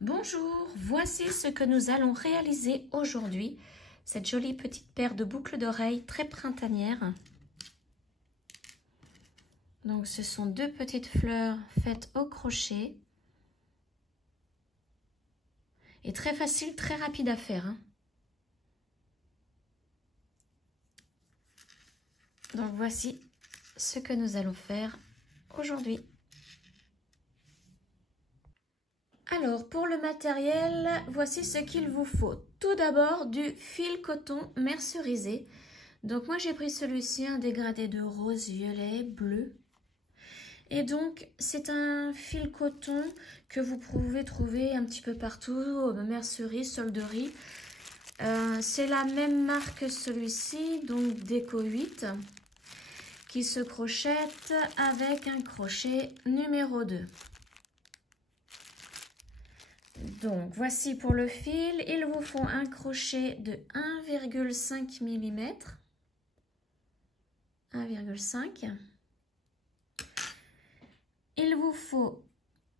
Bonjour, voici ce que nous allons réaliser aujourd'hui. Cette jolie petite paire de boucles d'oreilles très printanières. Donc ce sont deux petites fleurs faites au crochet. Et très facile, très rapide à faire. Donc voici ce que nous allons faire aujourd'hui. Alors, pour le matériel, voici ce qu'il vous faut. Tout d'abord, du fil coton mercerisé. Donc, moi, j'ai pris celui-ci, un dégradé de rose, violet, bleu. Et donc, c'est un fil coton que vous pouvez trouver un petit peu partout, mercerie, solderie. C'est la même marque que celui-ci, donc Déco 8, qui se crochette avec un crochet numéro 2. Donc, voici pour le fil, il vous faut un crochet de 1,5 mm. 1,5. Il vous faut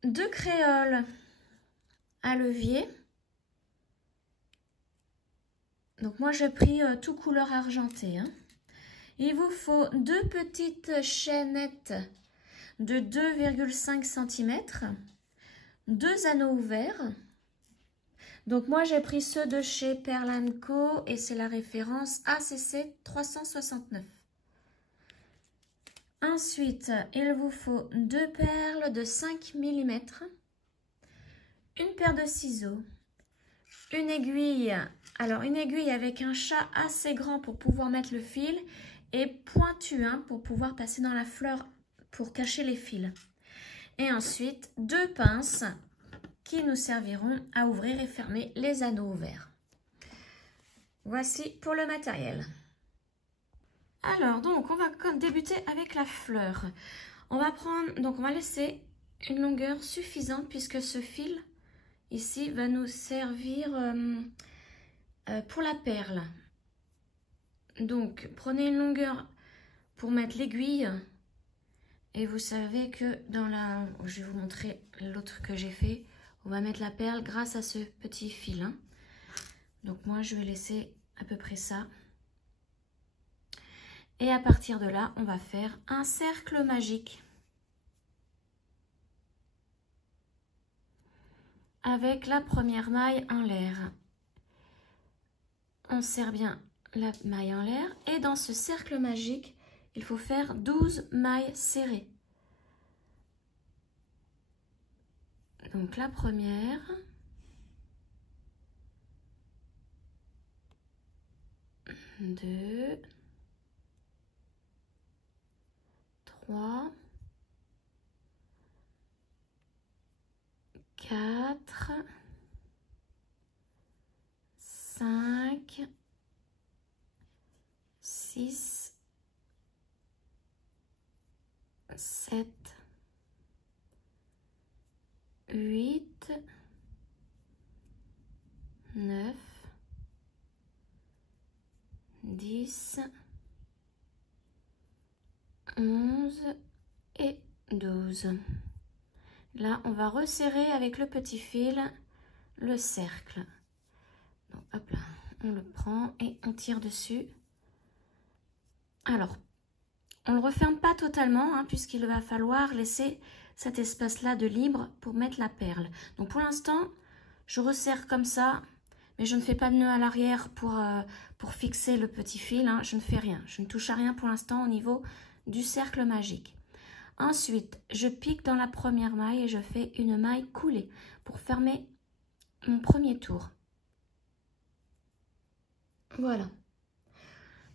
2 créoles à levier. Donc, moi, j'ai pris tout couleur argentée. Il vous faut 2 petites chaînettes de 2,5 cm. 2 anneaux ouverts. Donc moi j'ai pris ceux de chez Pearl & Co et c'est la référence ACC 369. Ensuite, il vous faut 2 perles de 5 mm, une paire de ciseaux, une aiguille. Alors une aiguille avec un chat assez grand pour pouvoir mettre le fil et pointu pour pouvoir passer dans la fleur pour cacher les fils. Et ensuite 2 pinces qui nous serviront à ouvrir et fermer les anneaux ouverts. Voici pour le matériel. Alors, donc, on va débuter avec la fleur. On va laisser une longueur suffisante puisque ce fil ici va nous servir pour la perle. Donc, prenez une longueur pour mettre l'aiguille. Et vous savez que dans la... Je vais vous montrer l'autre que j'ai fait. On va mettre la perle grâce à ce petit fil. Donc moi, je vais laisser à peu près ça. Et à partir de là, on va faire un cercle magique. Avec la première maille en l'air. On serre bien la maille en l'air. Et dans ce cercle magique, il faut faire 12 mailles serrées. Donc la première, 2, 3, 4, 5, 6, 7, 8, 9, 10, 11 et 12. Là, on va resserrer avec le petit fil le cercle. Donc, hop là, on le prend et on tire dessus. Alors, on ne le referme pas totalement puisqu'il va falloir laisser cet espace-là de libre pour mettre la perle. Donc, pour l'instant, je resserre comme ça, mais je ne fais pas de nœud à l'arrière pour fixer le petit fil. Je ne fais rien, je ne touche à rien pour l'instant au niveau du cercle magique. Ensuite, je pique dans la première maille et je fais une maille coulée pour fermer mon premier tour. Voilà.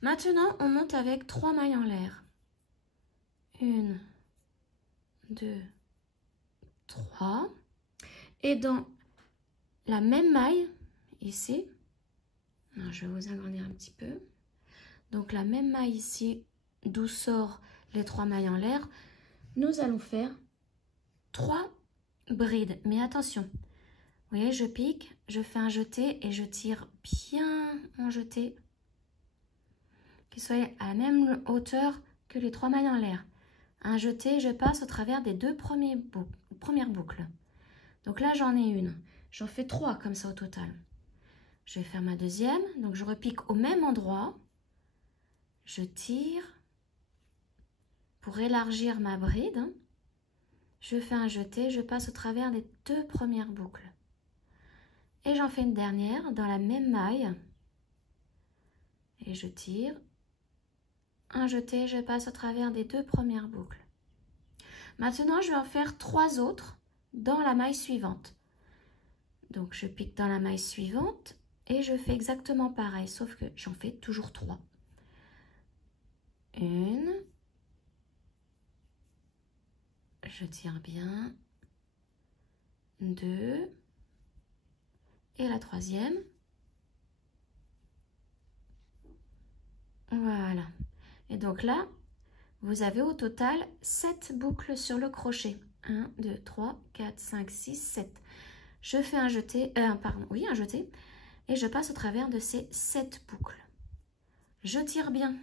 Maintenant, on monte avec 3 mailles en l'air. 1, 2, 3. Et dans la même maille, ici, je vais vous agrandir un petit peu. Donc la même maille ici, d'où sort les 3 mailles en l'air, nous allons faire 3 brides. Mais attention, vous voyez, je pique, je fais un jeté et je tire bien mon jeté, qu'il soit à la même hauteur que les 3 mailles en l'air. Un jeté, je passe au travers des 2 premières boucles. Donc là, j'en ai une. J'en fais 3 comme ça au total. Je vais faire ma deuxième, donc je repique au même endroit. Je tire pour élargir ma bride. Je fais un jeté, je passe au travers des 2 premières boucles. Et j'en fais une dernière dans la même maille. Et je tire. Un jeté, je passe au travers des 2 premières boucles. Maintenant, je vais en faire 3 autres dans la maille suivante. Donc, je pique dans la maille suivante et je fais exactement pareil, sauf que j'en fais toujours 3. Une. Je tire bien. 2. Et la troisième. Voilà. Et donc là, vous avez au total 7 boucles sur le crochet. 1, 2, 3, 4, 5, 6, 7. Je fais un jeté, un jeté, et je passe au travers de ces 7 boucles. Je tire bien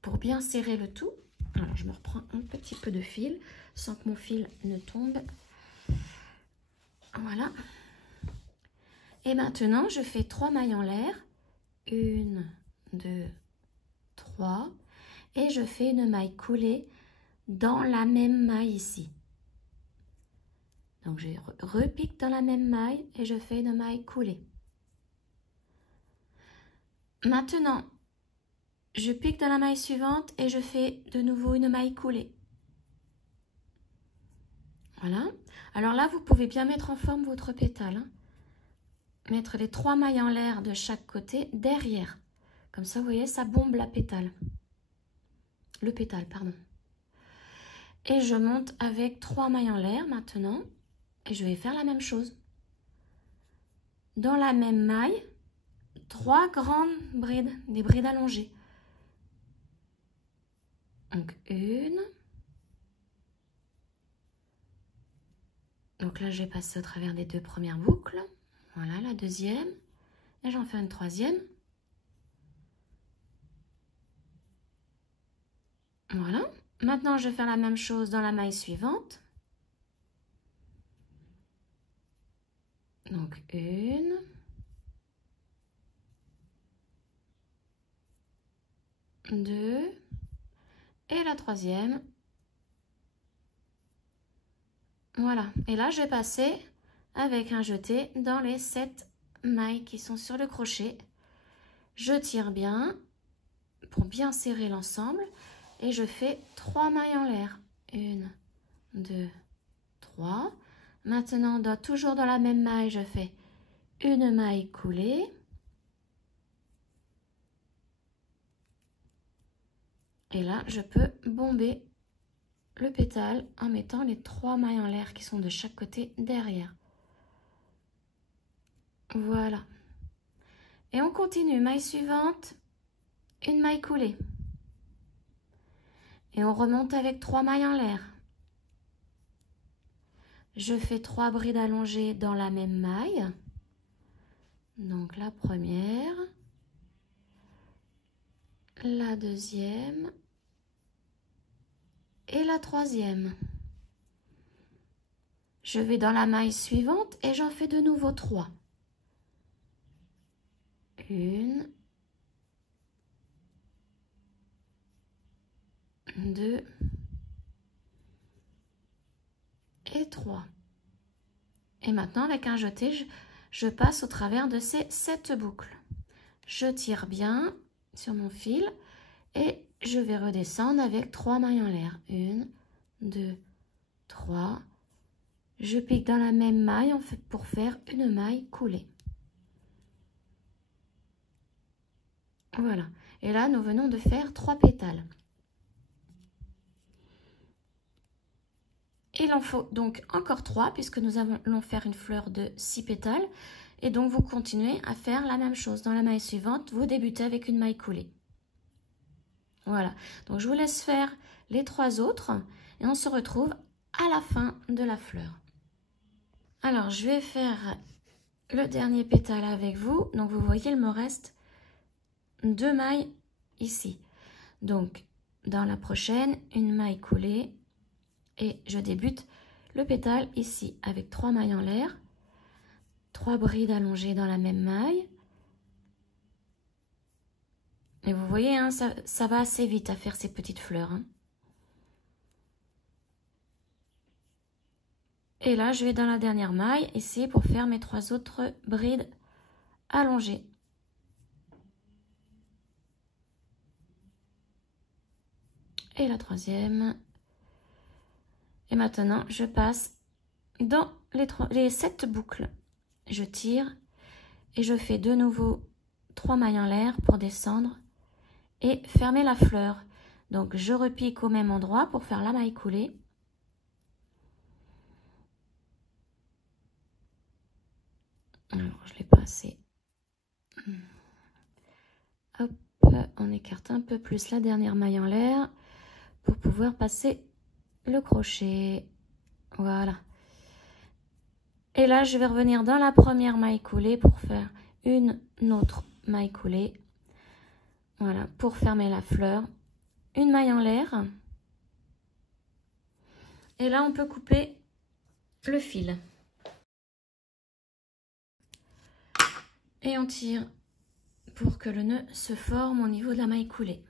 pour bien serrer le tout. Alors, je me reprends un petit peu de fil sans que mon fil ne tombe. Voilà. Et maintenant, je fais 3 mailles en l'air. 1, 2, 3. Et je fais une maille coulée dans la même maille ici. Donc, je repique dans la même maille et je fais une maille coulée. Maintenant, je pique dans la maille suivante et je fais de nouveau une maille coulée. Voilà. Alors là, vous pouvez bien mettre en forme votre pétale. Hein. Mettre les 3 mailles en l'air de chaque côté derrière. Comme ça, vous voyez, ça bombe la pétale. Le pétale, pardon. Et je monte avec 3 mailles en l'air maintenant. Et je vais faire la même chose. Dans la même maille, 3 grandes brides, des brides allongées. Donc une. Donc là, je vais passer au travers des 2 premières boucles. Voilà, la deuxième. Et j'en fais une troisième. Voilà. Maintenant, je vais faire la même chose dans la maille suivante. Donc, une. Deux. Et la troisième. Voilà. Et là, je vais passer avec un jeté dans les 7 mailles qui sont sur le crochet. Je tire bien pour bien serrer l'ensemble. Et je fais 3 mailles en l'air. 1, 2, 3. Maintenant, toujours dans la même maille, je fais une maille coulée. Et là, je peux bomber le pétale en mettant les 3 mailles en l'air qui sont de chaque côté derrière. Voilà. Et on continue. Maille suivante, une maille coulée. Et on remonte avec 3 mailles en l'air. Je fais 3 brides allongées dans la même maille. Donc la première, la deuxième et la troisième. Je vais dans la maille suivante et j'en fais de nouveau 3. 1, 2 et 3. Et maintenant, avec un jeté, je passe au travers de ces 7 boucles. Je tire bien sur mon fil et je vais redescendre avec 3 mailles en l'air. 1, 2, 3. Je pique dans la même maille pour faire une maille coulée. Voilà. Et là, nous venons de faire 3 pétales. Il en faut donc encore 3 puisque nous allons faire une fleur de 6 pétales. Et donc, vous continuez à faire la même chose. Dans la maille suivante, vous débutez avec une maille coulée. Voilà. Donc, je vous laisse faire les 3 autres et on se retrouve à la fin de la fleur. Alors, je vais faire le dernier pétale avec vous. Donc, vous voyez, il me reste 2 mailles ici. Donc, dans la prochaine, une maille coulée. Et je débute le pétale ici avec 3 mailles en l'air. 3 brides allongées dans la même maille. Et vous voyez, hein, ça va assez vite à faire ces petites fleurs. Hein. Et là, je vais dans la dernière maille, essayer pour faire mes 3 autres brides allongées. Et la troisième. Et maintenant, je passe dans les 7 boucles. Je tire et je fais de nouveau 3 mailles en l'air pour descendre et fermer la fleur. Donc, je repique au même endroit pour faire la maille coulée. Alors, je l'ai passé. Hop, on écarte un peu plus la dernière maille en l'air pour pouvoir passer le crochet. Voilà. Et là, je vais revenir dans la première maille coulée pour faire une autre maille coulée. Voilà, pour fermer la fleur. Une maille en l'air. Et là, on peut couper le fil. Et on tire pour que le nœud se forme au niveau de la maille coulée.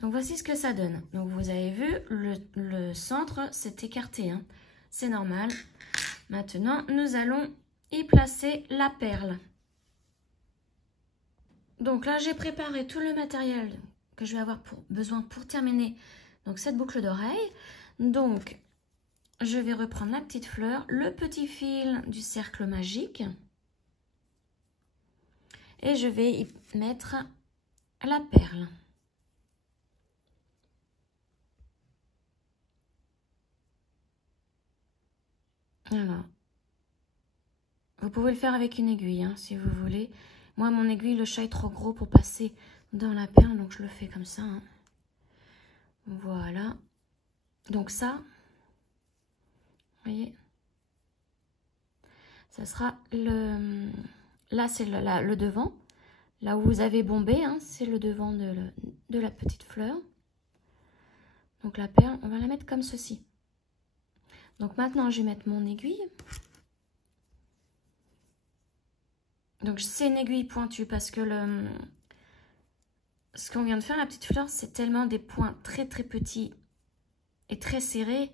Donc, voici ce que ça donne. Donc, vous avez vu, le centre s'est écarté. Hein. C'est normal. Maintenant, nous allons y placer la perle. Donc là, j'ai préparé tout le matériel que je vais avoir besoin pour terminer donc, cette boucle d'oreille. Donc, je vais reprendre la petite fleur, le petit fil du cercle magique. Et je vais y mettre la perle. Alors, vous pouvez le faire avec une aiguille, hein, si vous voulez. Moi, mon aiguille, le chat est trop gros pour passer dans la perle, donc je le fais comme ça. Hein. Voilà. Donc ça, vous voyez, ça sera le... Là, c'est le devant. Là où vous avez bombé, hein, c'est le devant de la petite fleur. Donc la perle, on va la mettre comme ceci. Donc maintenant, je vais mettre mon aiguille. Donc c'est une aiguille pointue parce que ce qu'on vient de faire, la petite fleur, c'est tellement des points très très petits et très serrés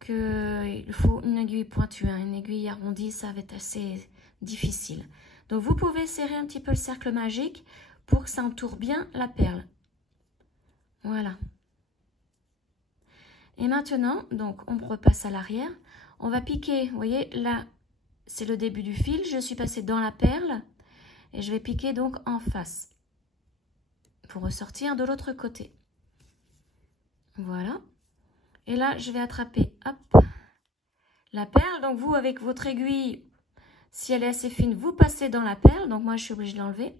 qu'il faut une aiguille pointue. Hein. Une aiguille arrondie, ça va être assez difficile. Donc vous pouvez serrer un petit peu le cercle magique pour que ça entoure bien la perle. Voilà. Et maintenant, donc on repasse à l'arrière. On va piquer, vous voyez, là, c'est le début du fil. Je suis passée dans la perle et je vais piquer donc en face pour ressortir de l'autre côté. Voilà. Et là, je vais attraper, hop, la perle. Donc vous, avec votre aiguille, si elle est assez fine, vous passez dans la perle. Donc moi, je suis obligée de l'enlever.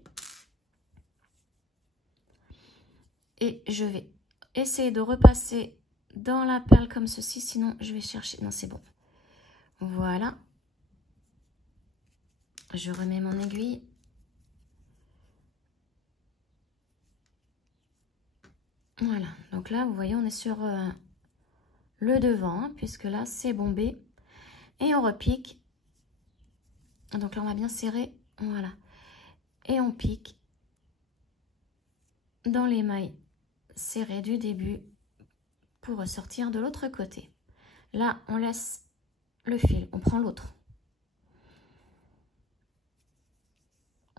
Et je vais essayer de repasser dans la perle comme ceci. Sinon, je vais chercher... Non, c'est bon. Voilà. Je remets mon aiguille. Voilà. Donc là, vous voyez, on est sur le devant, hein, puisque là, c'est bombé. Et on repique. Donc là, on va bien serrer. Voilà. Et on pique dans les mailles serrées du début pour ressortir de l'autre côté. Là, on laisse le fil. On prend l'autre.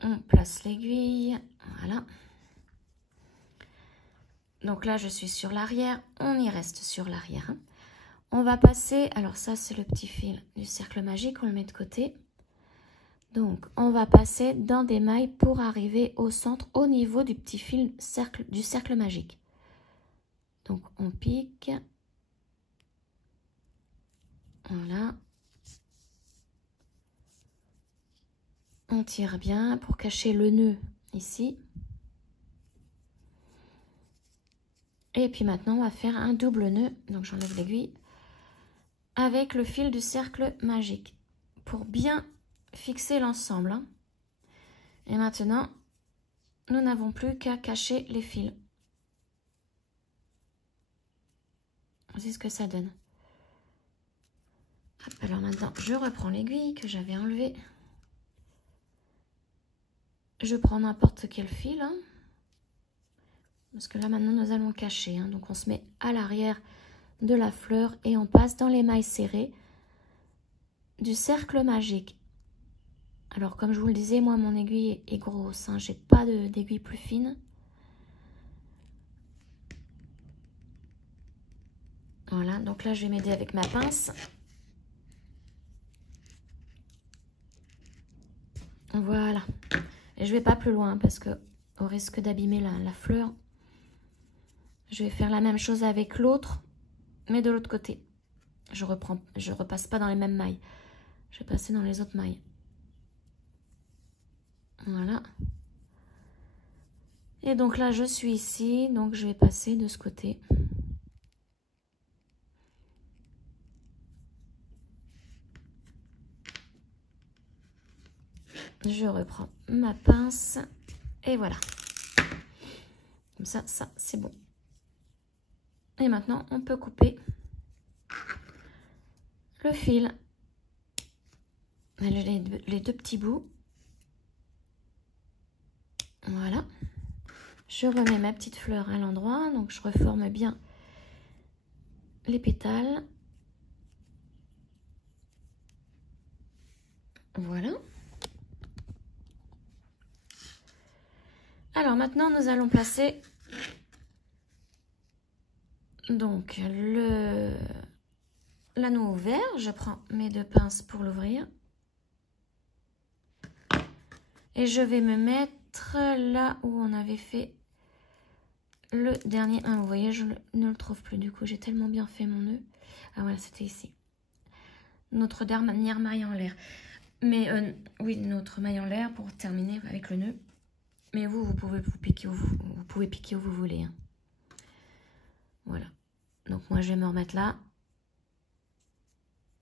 On place l'aiguille. Voilà. Donc là, je suis sur l'arrière. On y reste sur l'arrière. Hein. On va passer... Alors ça, c'est le petit fil du cercle magique. On le met de côté. Donc, on va passer dans des mailles pour arriver au centre, au niveau du petit fil du cercle magique. Donc, on pique. Voilà. On tire bien pour cacher le nœud ici. Et puis maintenant, on va faire un double nœud. Donc, j'enlève l'aiguille avec le fil du cercle magique pour bien fixer l'ensemble. Hein. Et maintenant, nous n'avons plus qu'à cacher les fils. Voici ce que ça donne. Hop, alors maintenant, je reprends l'aiguille que j'avais enlevée. Je prends n'importe quel fil. Hein, parce que là, maintenant, nous allons cacher. Hein, donc, on se met à l'arrière de la fleur et on passe dans les mailles serrées du cercle magique. Alors, comme je vous le disais, moi, mon aiguille est grosse. Hein, j'ai pas d'aiguille plus fine. Voilà, donc là, je vais m'aider avec ma pince. Voilà. Et je vais pas plus loin parce que, au risque d'abîmer la fleur, je vais faire la même chose avec l'autre, mais de l'autre côté. Je repasse pas dans les mêmes mailles. Je vais passer dans les autres mailles. Voilà. Et donc là, je suis ici, donc je vais passer de ce côté. Je reprends ma pince et voilà. Comme ça, c'est bon. Et maintenant, on peut couper le fil. Les deux petits bouts. Voilà. Je remets ma petite fleur à l'endroit. Donc, je reforme bien les pétales. Voilà. Alors, maintenant, nous allons placer donc l'anneau ouvert. Je prends mes deux pinces pour l'ouvrir. Et je vais me mettre là où on avait fait le dernier 1. Vous voyez, je ne le trouve plus. Du coup, j'ai tellement bien fait mon nœud. Ah voilà, c'était ici. Notre dernière maille en l'air. Mais oui, notre maille en l'air pour terminer avec le nœud. Mais vous pouvez piquer où vous voulez. Hein. Voilà. Donc moi, je vais me remettre là.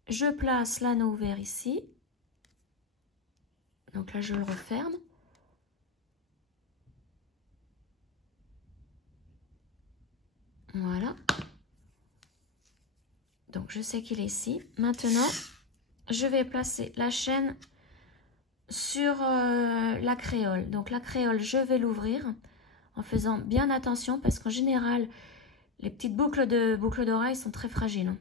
Je place l'anneau ouvert ici. Donc là, je le referme. Voilà. Donc, je sais qu'il est ici. Maintenant, je vais placer la chaîne sur la créole. Donc, la créole, je vais l'ouvrir en faisant bien attention parce qu'en général, les petites boucles d'oreilles sont très fragiles. Hein.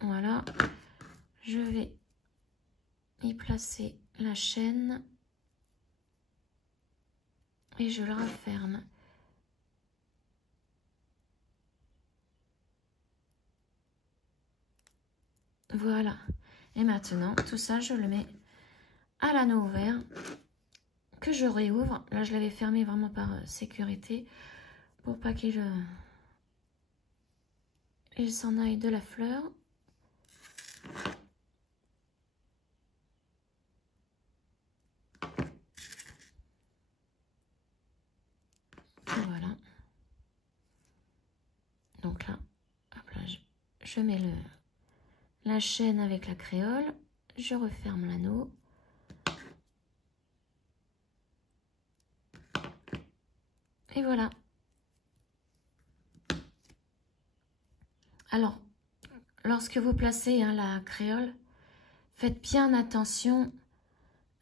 Voilà. Je vais y placer la chaîne et je la referme. Voilà. Et maintenant, tout ça, je le mets à l'anneau ouvert que je réouvre. Là, je l'avais fermé vraiment par sécurité pour pas qu'il s'en aille de la fleur. Voilà. Donc là, hop là je mets la chaîne avec la créole. Je referme l'anneau. Et voilà. Alors, lorsque vous placez la créole, faites bien attention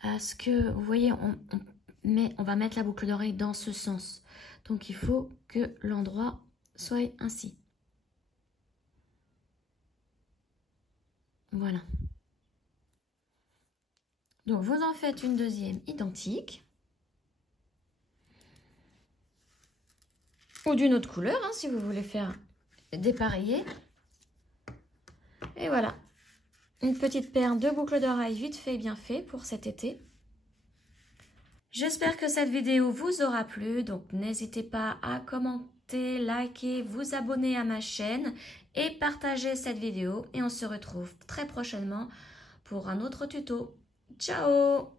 à ce que, vous voyez, on va mettre la boucle d'oreille dans ce sens. Donc, il faut que l'endroit soit ainsi. Voilà. Donc, vous en faites une deuxième identique. Ou d'une autre couleur, hein, si vous voulez faire dépareiller. Et voilà. Une petite paire de boucles d'oreilles vite fait, bien fait pour cet été. J'espère que cette vidéo vous aura plu. Donc, n'hésitez pas à commenter, liker, vous abonner à ma chaîne et partager cette vidéo. Et on se retrouve très prochainement pour un autre tuto. Ciao!